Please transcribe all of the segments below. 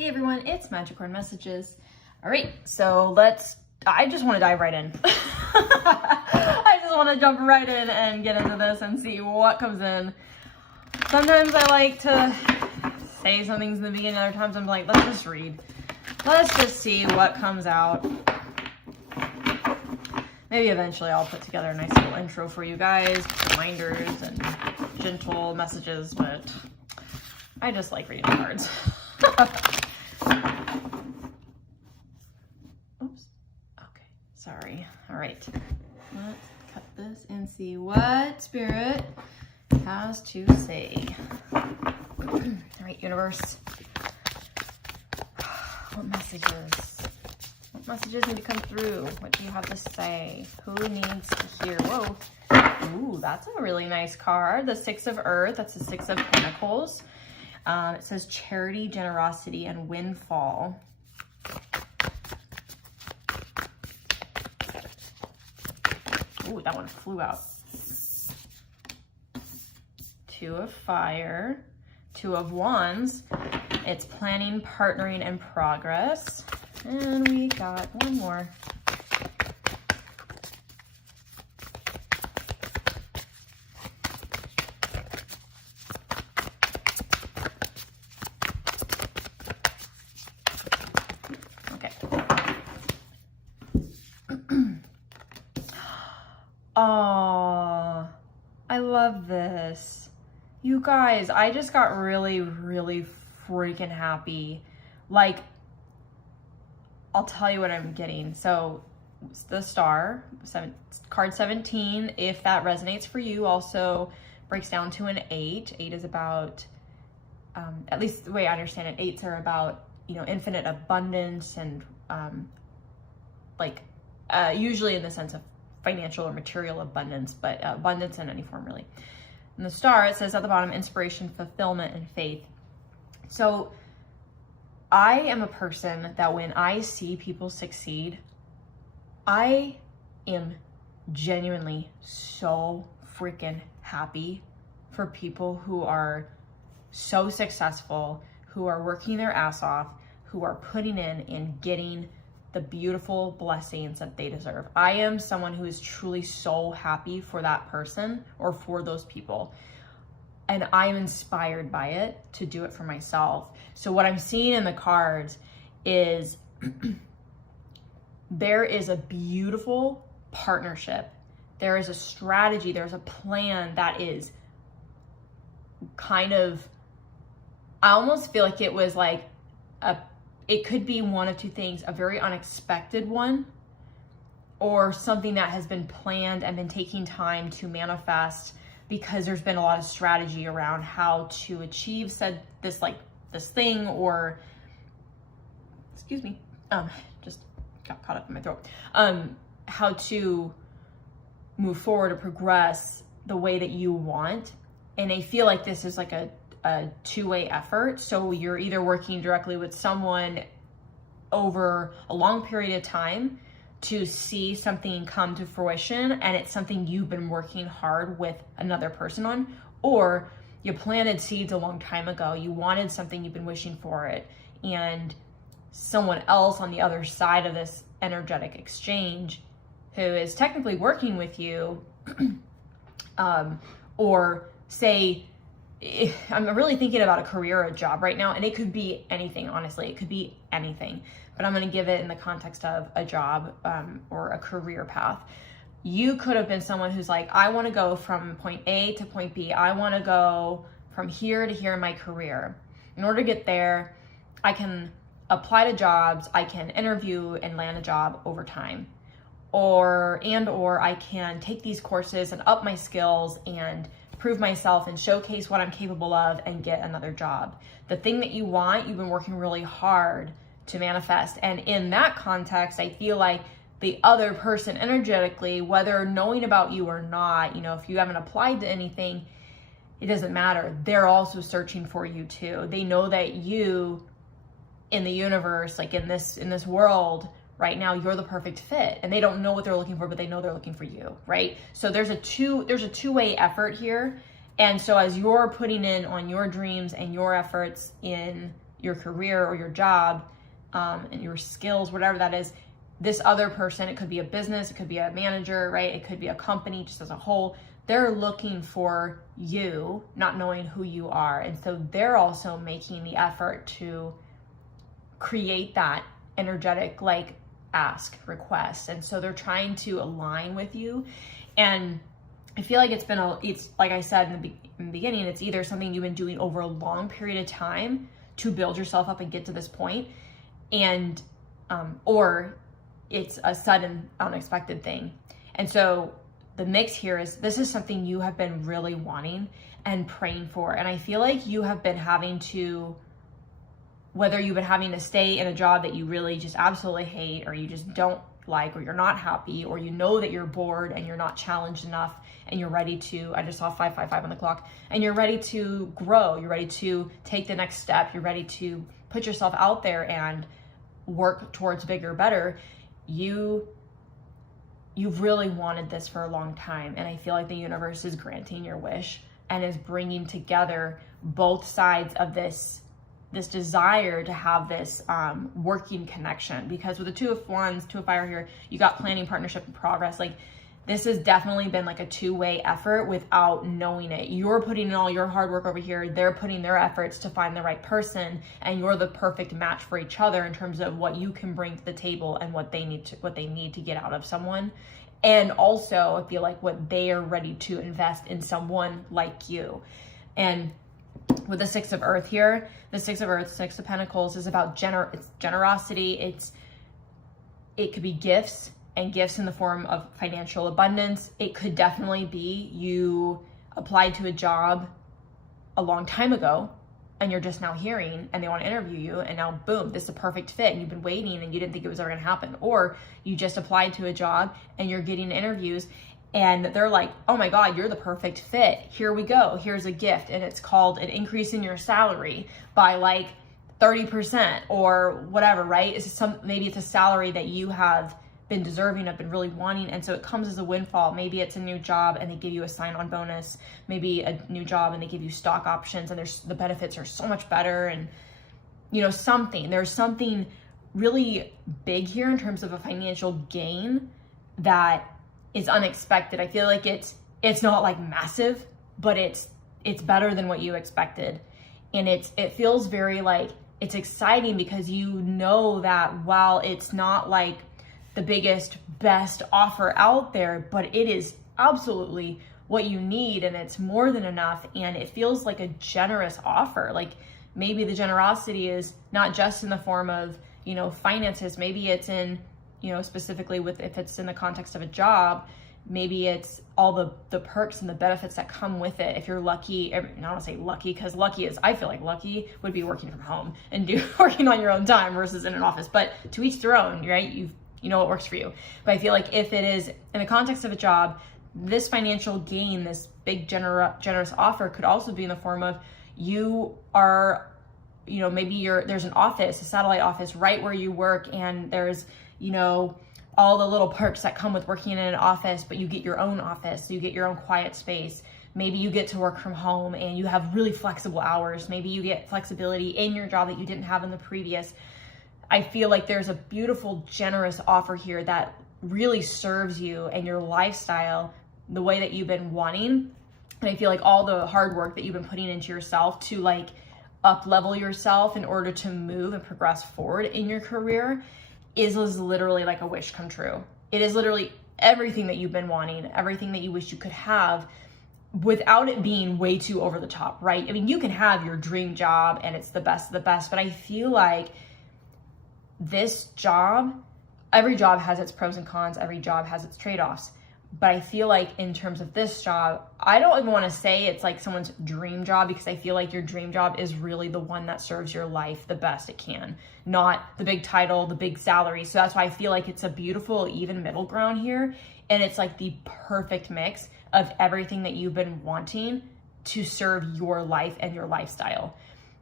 Hey everyone, it's Madgicorn Messages. All right, so I just want to dive right in. I just want to jump right in and get into this and see what comes in. Sometimes I like to say some things in the beginning, other times I'm like, let's just read. Let's just see what comes out. Maybe eventually I'll put together a nice little intro for you guys, reminders and gentle messages, but I just like reading cards. Oops. Okay. Sorry. All right. Let's cut this and see what Spirit has to say. All right, universe. What messages? What messages need to come through? What do you have to say? Who needs to hear? Whoa. Ooh, that's a really nice card. The Six of Earth. That's the Six of Pentacles. It says charity, generosity, and windfall. Ooh, that one flew out. Two of Fire, Two of Wands. It's planning, partnering, and progress. And we got one more. Oh, I love this. You guys, I just got really, really freaking happy. Like, I'll tell you what I'm getting. So, the Star, card 17, if that resonates for you, also breaks down to an 8. 8 is about, at least the way I understand it, 8s are about, infinite abundance and, usually in the sense of financial or material abundance, but abundance in any form, really. And the Star, it says at the bottom, inspiration, fulfillment, and faith. So I am a person that when I see people succeed, I am genuinely so freaking happy for people who are so successful, who are working their ass off, who are putting in and getting the beautiful blessings that they deserve. I am someone who is truly so happy for that person or for those people. And I am inspired by it to do it for myself. So what I'm seeing in the cards is there is a beautiful partnership. There is a strategy. There's a plan that is kind of, I almost feel like it was like it could be one of two things, a very unexpected one, or something that has been planned and been taking time to manifest because there's been a lot of strategy around how to achieve this thing, or, excuse me, just got caught up in my throat, how to move forward or progress the way that you want. And I feel like this is like a two-way effort. So you're either working directly with someone over a long period of time to see something come to fruition, and it's something you've been working hard with another person on, or you planted seeds a long time ago, you wanted something, you've been wishing for it, and someone else on the other side of this energetic exchange who is technically working with you, or say, I'm really thinking about a career or a job right now, and it could be anything, honestly. It could be anything, but I'm going to give it in the context of a job or a career path. You could have been someone who's like, I want to go from point A to point B. I want to go from here to here in my career. In order to get there, I can apply to jobs, I can interview and land a job over time. Or I can take these courses and up my skills and prove myself and showcase what I'm capable of and get another job. The thing that you want, you've been working really hard to manifest. And in that context, I feel like the other person energetically, whether knowing about you or not, if you haven't applied to anything, it doesn't matter. They're also searching for you too. They know that you in the universe, like in this world right now, you're the perfect fit, and they don't know what they're looking for, but they know they're looking for you, right? So there's a two-way effort here. And so as you're putting in on your dreams and your efforts in your career or your job, and your skills, whatever that is, this other person, it could be a business, it could be a manager, right? It could be a company just as a whole. They're looking for you, not knowing who you are. And so they're also making the effort to create that energetic, like, ask, request. And so they're trying to align with you. And I feel like it's like I said in the beginning, it's either something you've been doing over a long period of time to build yourself up and get to this point, and, or it's a sudden, unexpected thing. And so the mix here is, this is something you have been really wanting and praying for. And I feel like you have been having to, whether you've been having to stay in a job that you really just absolutely hate, or you just don't like, or you're not happy, or you know that you're bored and you're not challenged enough, and you're ready to, I just saw 555 on the clock, and you're ready to grow, you're ready to take the next step, you're ready to put yourself out there and work towards bigger, better. You've really wanted this for a long time, and I feel like the universe is granting your wish and is bringing together both sides of this desire to have this working connection. Because with the Two of Wands, Two of Fire here, you got planning, partnership, and progress. Like, this has definitely been like a two-way effort without knowing it. You're putting in all your hard work over here, they're putting their efforts to find the right person, and you're the perfect match for each other in terms of what you can bring to the table and what they need to get out of someone. And also, I feel like what they are ready to invest in someone like you. And with the Six of Earth here, the Six of Earth, Six of Pentacles is about generosity. It could be gifts, and gifts in the form of financial abundance. It could definitely be you applied to a job a long time ago and you're just now hearing, and they want to interview you, and now boom, this is a perfect fit, and you've been waiting and you didn't think it was ever going to happen. Or you just applied to a job and you're getting interviews and they're like, oh my God, you're the perfect fit. Here we go. Here's a gift. And it's called an increase in your salary by like 30% or whatever, right? Maybe it's a salary that you have been deserving of, been really wanting, and so it comes as a windfall. Maybe it's a new job and they give you a sign-on bonus, maybe a new job and they give you stock options, and the benefits are so much better, and there's something really big here in terms of a financial gain that is unexpected. I feel like it's not like massive, but it's better than what you expected, and it feels very like it's exciting, because you know that while it's not like the biggest, best offer out there, but it is absolutely what you need, and it's more than enough, and it feels like a generous offer. Like, maybe the generosity is not just in the form of, finances. Maybe it's in, specifically if it's in the context of a job, maybe it's all the perks and the benefits that come with it. If you're lucky, I don't want to say lucky, because I feel like lucky would be working from home and working on your own time versus in an office, but to each their own, right? You know what works for you. But I feel like if it is in the context of a job, this financial gain, this big generous offer could also be in the form of you are, maybe there's an office, a satellite office right where you work, and there's, all the little perks that come with working in an office, but you get your own office, you get your own quiet space. Maybe you get to work from home and you have really flexible hours. Maybe you get flexibility in your job that you didn't have in the previous. I feel like there's a beautiful, generous offer here that really serves you and your lifestyle the way that you've been wanting. And I feel like all the hard work that you've been putting into yourself to like up level yourself in order to move and progress forward in your career is literally like a wish come true. It is literally everything that you've been wanting, everything that you wish you could have, without it being way too over the top, right? I mean, you can have your dream job and it's the best of the best, but I feel like this job, every job has its pros and cons, every job has its trade-offs. But I feel like in terms of this job, I don't even want to say it's like someone's dream job, because I feel like your dream job is really the one that serves your life the best it can, not the big title, the big salary. So that's why I feel like it's a beautiful, even middle ground here. And it's like the perfect mix of everything that you've been wanting to serve your life and your lifestyle.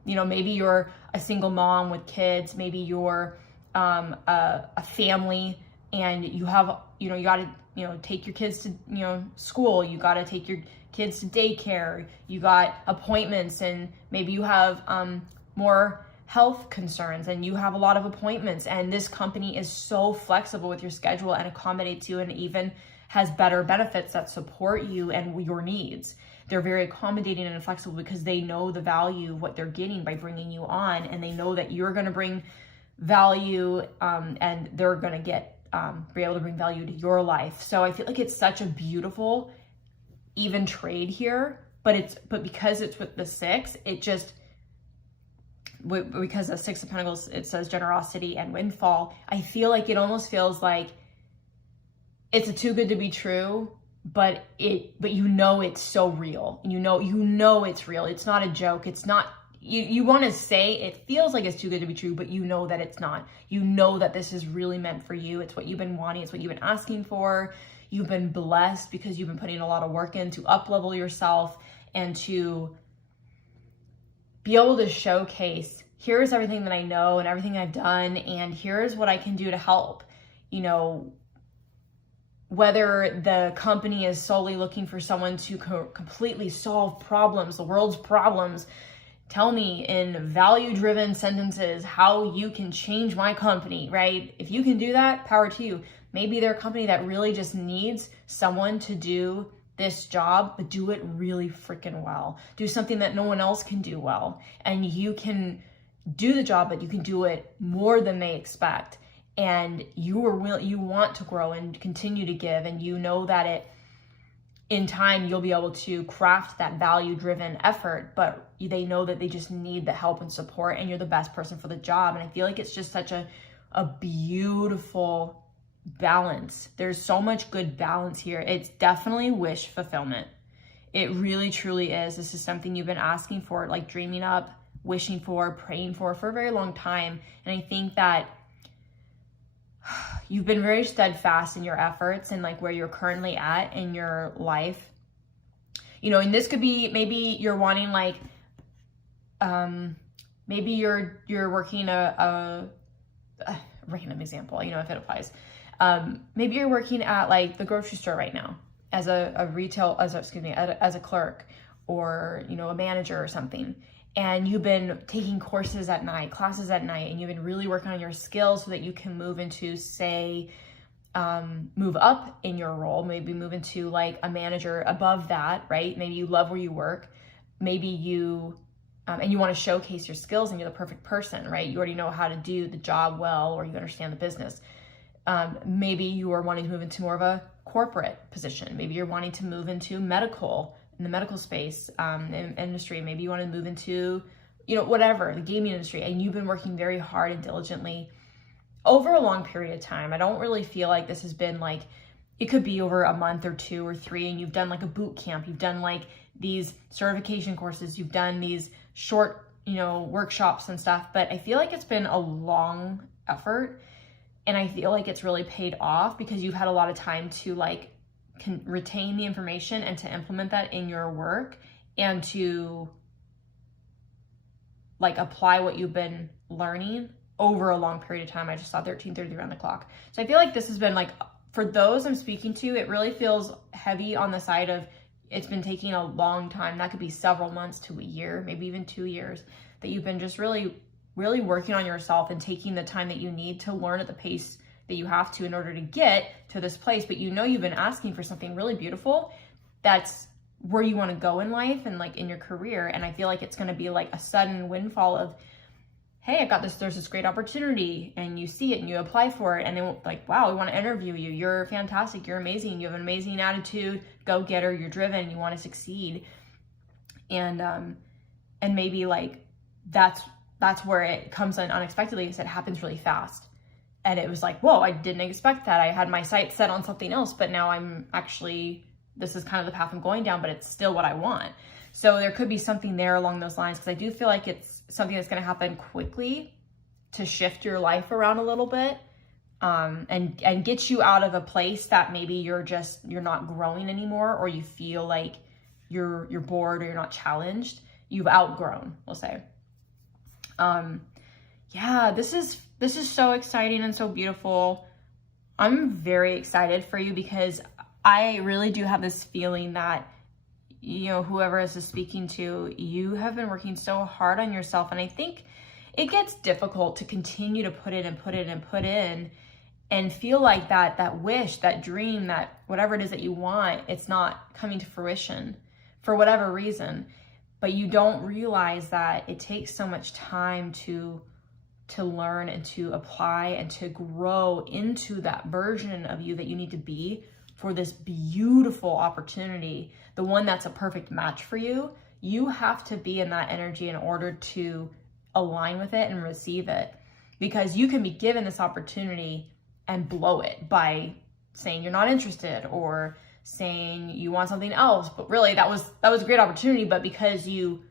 Maybe you're a single mom with kids, maybe you're a family, and you have, you got to, take your kids to, school, you got to take your kids to daycare, you got appointments, and maybe you have more health concerns and you have a lot of appointments, and this company is so flexible with your schedule and accommodates you and even has better benefits that support you and your needs. They're very accommodating and flexible because they know the value of what they're getting by bringing you on, and they know that you're going to bring value, and they're going to be able to bring value to your life. So I feel like it's such a beautiful, even trade here, but because it's with the 6, it just, because the 6 of Pentacles, it says generosity and windfall. I feel like it almost feels like it's a too good to be true, but you know it's so real. You know it's real. It's not a joke. It's not, you want to say it feels like it's too good to be true, but you know that it's not. You know that this is really meant for you. It's what you've been wanting. It's what you've been asking for. You've been blessed because you've been putting a lot of work in to up-level yourself and to be able to showcase, here's everything that I know and everything I've done, and here's what I can do to help. You know, whether the company is solely looking for someone to completely solve problems, the world's problems, tell me in value-driven sentences how you can change my company, right? If you can do that, power to you. Maybe they're a company that really just needs someone to do this job, but do it really freaking well. Do something that no one else can do well. And you can do the job, but you can do it more than they expect. And you want to grow and continue to give, and you know that in time you'll be able to craft that value-driven effort, but they know that they just need the help and support, and you're the best person for the job. And I feel like it's just such a beautiful balance. There's so much good balance here. It's definitely wish fulfillment. It really truly is. This is something you've been asking for, like dreaming up, wishing for, praying for a very long time. And I think that you've been very steadfast in your efforts and like where you're currently at in your life. You know, and this could be, maybe you're wanting like, maybe you're working a random example, you know, if it applies. Maybe you're working at like the grocery store right now as as a clerk, or, you know, a manager or something. And you've been taking courses at night, classes at night, and you've been really working on your skills so that you can move into, say, move up in your role, maybe move into like a manager above that, right? Maybe you love where you work. Maybe you, and you want to showcase your skills and you're the perfect person, right? You already know how to do the job well, or you understand the business. Maybe you are wanting to move into more of a corporate position. Maybe you're wanting to move into in the medical space, industry. Maybe you want to move into, you know, whatever, the gaming industry, and you've been working very hard and diligently over a long period of time. I don't really feel like this has been like, it could be over a month or 2 or 3, and you've done like a boot camp, you've done like these certification courses, you've done these short, you know, workshops and stuff, but I feel like it's been a long effort, and I feel like it's really paid off because you've had a lot of time to like can retain the information and to implement that in your work and to like apply what you've been learning over a long period of time. I just saw 13:33 around the clock. So I feel like this has been like, for those I'm speaking to, it really feels heavy on the side of it's been taking a long time. That could be several months to a year, maybe even 2 years, that you've been just really working on yourself and taking the time that you need to learn at the pace that you have to in order to get to this place. But you know, you've been asking for something really beautiful. That's where you want to go in life and like in your career. And I feel like it's going to be like a sudden windfall of, hey, I got this, there's this great opportunity, and you see it and you apply for it, and they like, wow, we want to interview you. You're fantastic. You're amazing. You have an amazing attitude, go-getter, you're driven, you want to succeed. And maybe like, that's where it comes in unexpectedly, because it happens really fast. And it was like, whoa, I didn't expect that. I had my sights set on something else, but now this is kind of the path I'm going down, but it's still what I want. So there could be something there along those lines, because I do feel like it's something that's going to happen quickly to shift your life around a little bit, and get you out of a place that maybe you're not growing anymore, or you feel like you're bored or you're not challenged. You've outgrown, we'll say. Yeah, this is so exciting and so beautiful. I'm very excited for you, because I really do have this feeling that, you know, whoever this is speaking to, you have been working so hard on yourself. And I think it gets difficult to continue to put in and feel like that wish, that dream, that whatever it is that you want, it's not coming to fruition for whatever reason. But you don't realize that it takes so much time to learn and to apply and to grow into that version of you that you need to be for this beautiful opportunity, the one that's a perfect match for you. You have to be in that energy in order to align with it and receive it, because you can be given this opportunity and blow it by saying you're not interested or saying you want something else, but really that was a great opportunity, but because you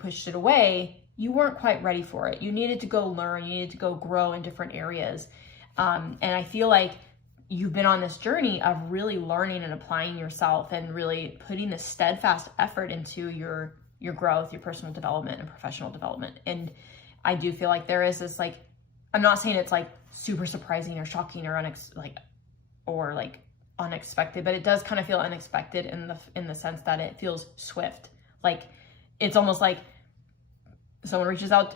pushed it away, you weren't quite ready for it. You needed to go learn, you needed to go grow in different areas. And I feel like you've been on this journey of really learning and applying yourself and really putting the steadfast effort into your growth, your personal development and professional development. And I do feel like there is this, like, I'm not saying it's like super surprising or shocking or unexpected, but it does kind of feel unexpected in the sense that it feels swift. Like, it's almost like a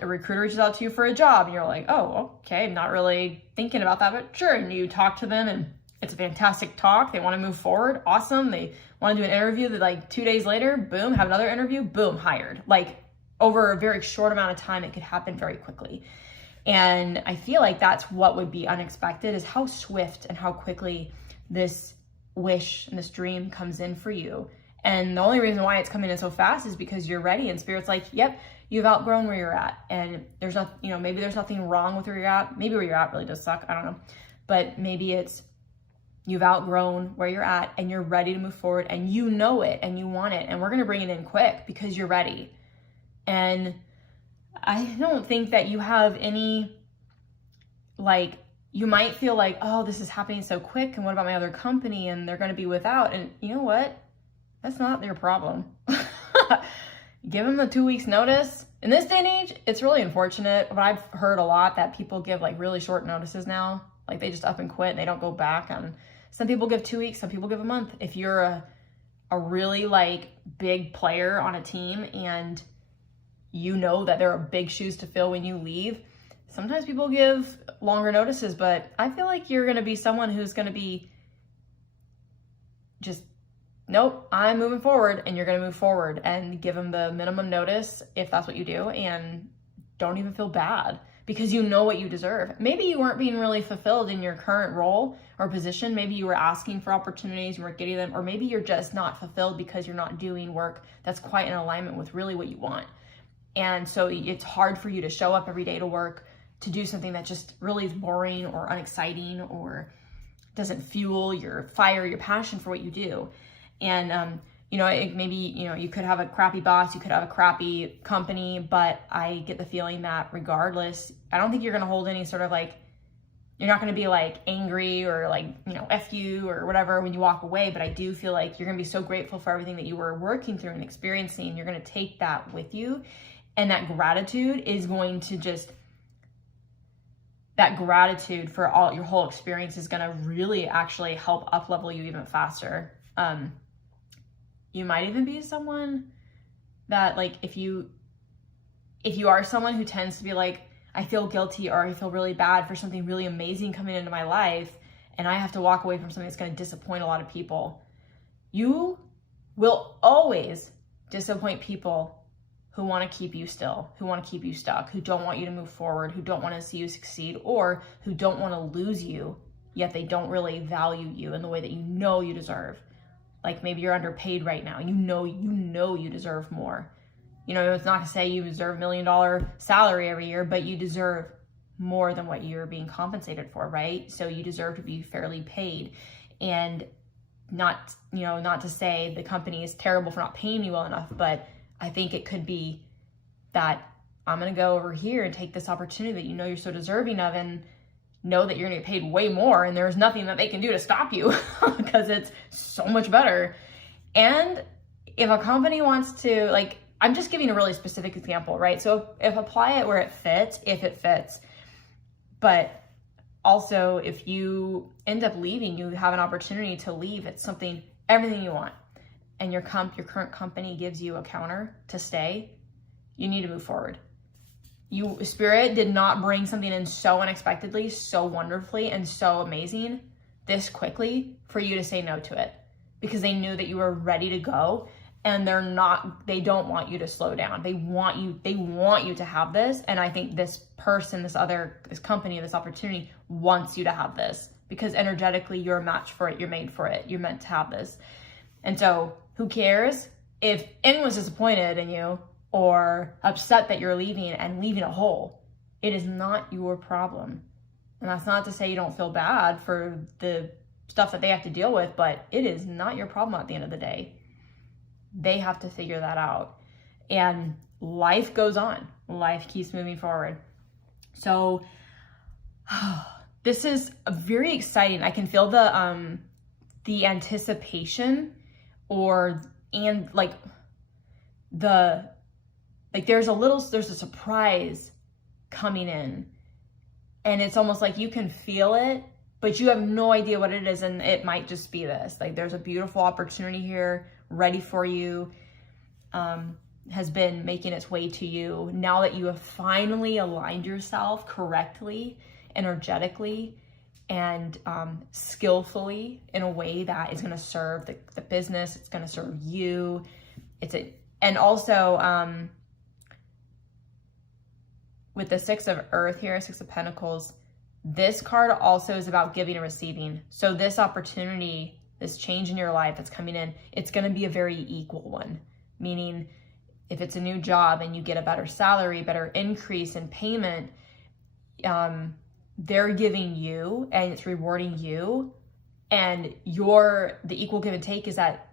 recruiter reaches out to you for a job and you're like, oh, okay, I'm not really thinking about that, but sure. And you talk to them and it's a fantastic talk. They want to move forward. Awesome. They want to do an interview that, like, 2 days later, boom, have another interview, boom, hired. Like, over a very short amount of time, it could happen very quickly. And I feel like that's what would be unexpected, is how swift and how quickly this wish and this dream comes in for you. And the only reason why it's coming in so fast is because you're ready, and Spirit's like, yep, you've outgrown where you're at. And there's not, maybe there's nothing wrong with where you're at. Maybe where you're at really does suck. I don't know. But maybe it's you've outgrown where you're at and you're ready to move forward, and you know it and you want it. And we're going to bring it in quick because you're ready. And I don't think that you have any, like, you might feel like, oh, this is happening so quick, and what about my other company, and they're going to be without, and you know what? That's not their problem. Give them the 2 weeks notice. In this day and age, it's really unfortunate, but I've heard a lot that people give, like, really short notices now. Like, they just up and quit and they don't go back. And some people give 2 weeks, some people give a month. If you're a really, like, big player on a team and you know that there are big shoes to fill when you leave, sometimes people give longer notices, but I feel like you're going to be someone who's going to be just, nope, I'm moving forward, and you're going to move forward and give them the minimum notice if that's what you do, and don't even feel bad because you know what you deserve. Maybe you weren't being really fulfilled in your current role or position. Maybe you were asking for opportunities, you weren't getting them, or maybe you're just not fulfilled because you're not doing work that's quite in alignment with really what you want. And so it's hard for you to show up every day to work to do something that just really is boring or unexciting or doesn't fuel your fire, your passion for what you do. And, maybe, you could have a crappy boss, you could have a crappy company, but I get the feeling that regardless, I don't think you're going to hold any sort of, like, you're not going to be, like, angry or, like, F you or whatever when you walk away. But I do feel like you're going to be so grateful for everything that you were working through and experiencing. You're going to take that with you. And that gratitude is going to that gratitude for all your whole experience is going to really actually help up level you even faster. You might even be someone that, like, if you are someone who tends to be like, I feel guilty or I feel really bad for something really amazing coming into my life, and I have to walk away from something that's going to disappoint a lot of people. You will always disappoint people who want to keep you still, who want to keep you stuck, who don't want you to move forward, who don't want to see you succeed, or who don't want to lose you, yet they don't really value you in the way that you know you deserve. Like, maybe you're underpaid right now. You know you deserve more. It's not to say you deserve $1 million salary every year, but you deserve more than what you're being compensated for, right? So you deserve to be fairly paid. And not to say the company is terrible for not paying you well enough, but I think it could be that I'm going to go over here and take this opportunity that you're so deserving of, and know that you're going to get paid way more, and there's nothing that they can do to stop you because it's so much better. And if a company wants to, like, I'm just giving a really specific example, right? So if apply it where it fits, if it fits. But also, if you end up leaving, you have an opportunity to leave. It's everything you want. And your current company gives you a counter to stay, you need to move forward. Spirit did not bring something in so unexpectedly, so wonderfully, and so amazing this quickly for you to say no to it, because they knew that you were ready to go, and they don't want you to slow down. They want you to have this. And I think this person, this company, this opportunity wants you to have this, because energetically you're a match for it. You're made for it. You're meant to have this. And so who cares if anyone's disappointed in you or upset that you're leaving and leaving a hole? It is not your problem. And that's not to say you don't feel bad for the stuff that they have to deal with, but it is not your problem at the end of the day. They have to figure that out. And life goes on. Life keeps moving forward. So this is very exciting. I can feel the anticipation there's a surprise coming in, and it's almost like you can feel it, but you have no idea what it is. And it might just be this, like, there's a beautiful opportunity here ready for you, has been making its way to you now that you have finally aligned yourself correctly, energetically, and skillfully in a way that is going to serve the business. It's going to serve you. And also with the Six of Earth here, Six of Pentacles, this card also is about giving and receiving. So this opportunity, this change in your life that's coming in, it's going to be a very equal one. Meaning, if it's a new job and you get a better salary, better increase in payment, they're giving you and it's rewarding you. And the equal give and take is that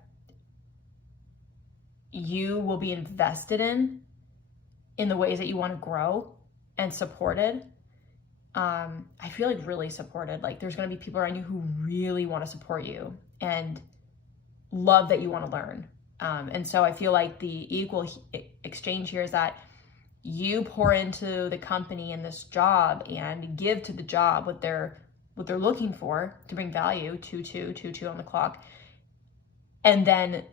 you will be invested in the ways that you want to grow and supported. I feel like really supported. Like, there's going to be people around you who really want to support you and love that you want to learn. And so I feel like the equal exchange here is that you pour into the company and this job and give to the job what they're looking for to bring value, 2-2 on the clock. And then,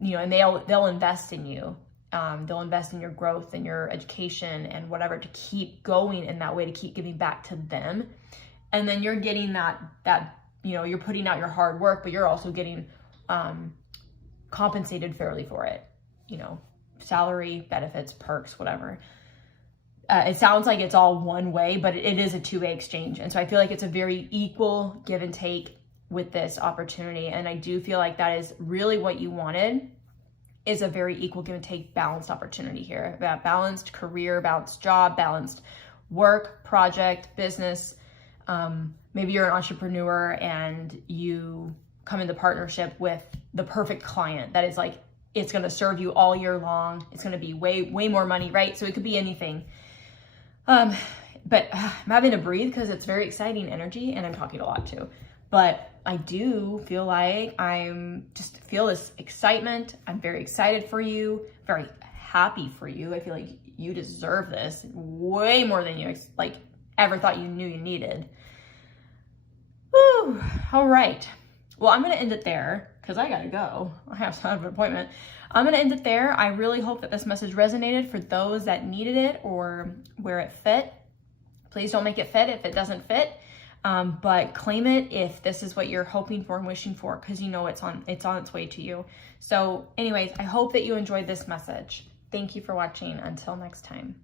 and they'll invest in you. They'll invest in your growth and your education and whatever to keep going in that way, to keep giving back to them. And then you're getting that you're putting out your hard work, but you're also getting compensated fairly for it. Salary, benefits, perks, whatever. It sounds like it's all one way, but it is a two-way exchange. And so I feel like it's a very equal give and take with this opportunity. And I do feel like that is really what you wanted, is a very equal give and take, balanced opportunity here. That balanced career, balanced job, balanced work, project, business. Maybe you're an entrepreneur and you come into partnership with the perfect client that is like, it's going to serve you all year long. It's going to be way more money, right? So it could be anything. But I'm having to breathe because it's very exciting energy and I'm talking a lot too. But I do feel like feel this excitement. I'm very excited for you, very happy for you. I feel like you deserve this way more than you ever thought you knew you needed. Whew. All right. Well, I'm going to end it there because I got to go. I have an appointment. I'm going to end it there. I really hope that this message resonated for those that needed it or where it fit. Please don't make it fit if it doesn't fit. But claim it if this is what you're hoping for and wishing for, because it's on its way to you. So anyways, I hope that you enjoyed this message. Thank you for watching. Until next time.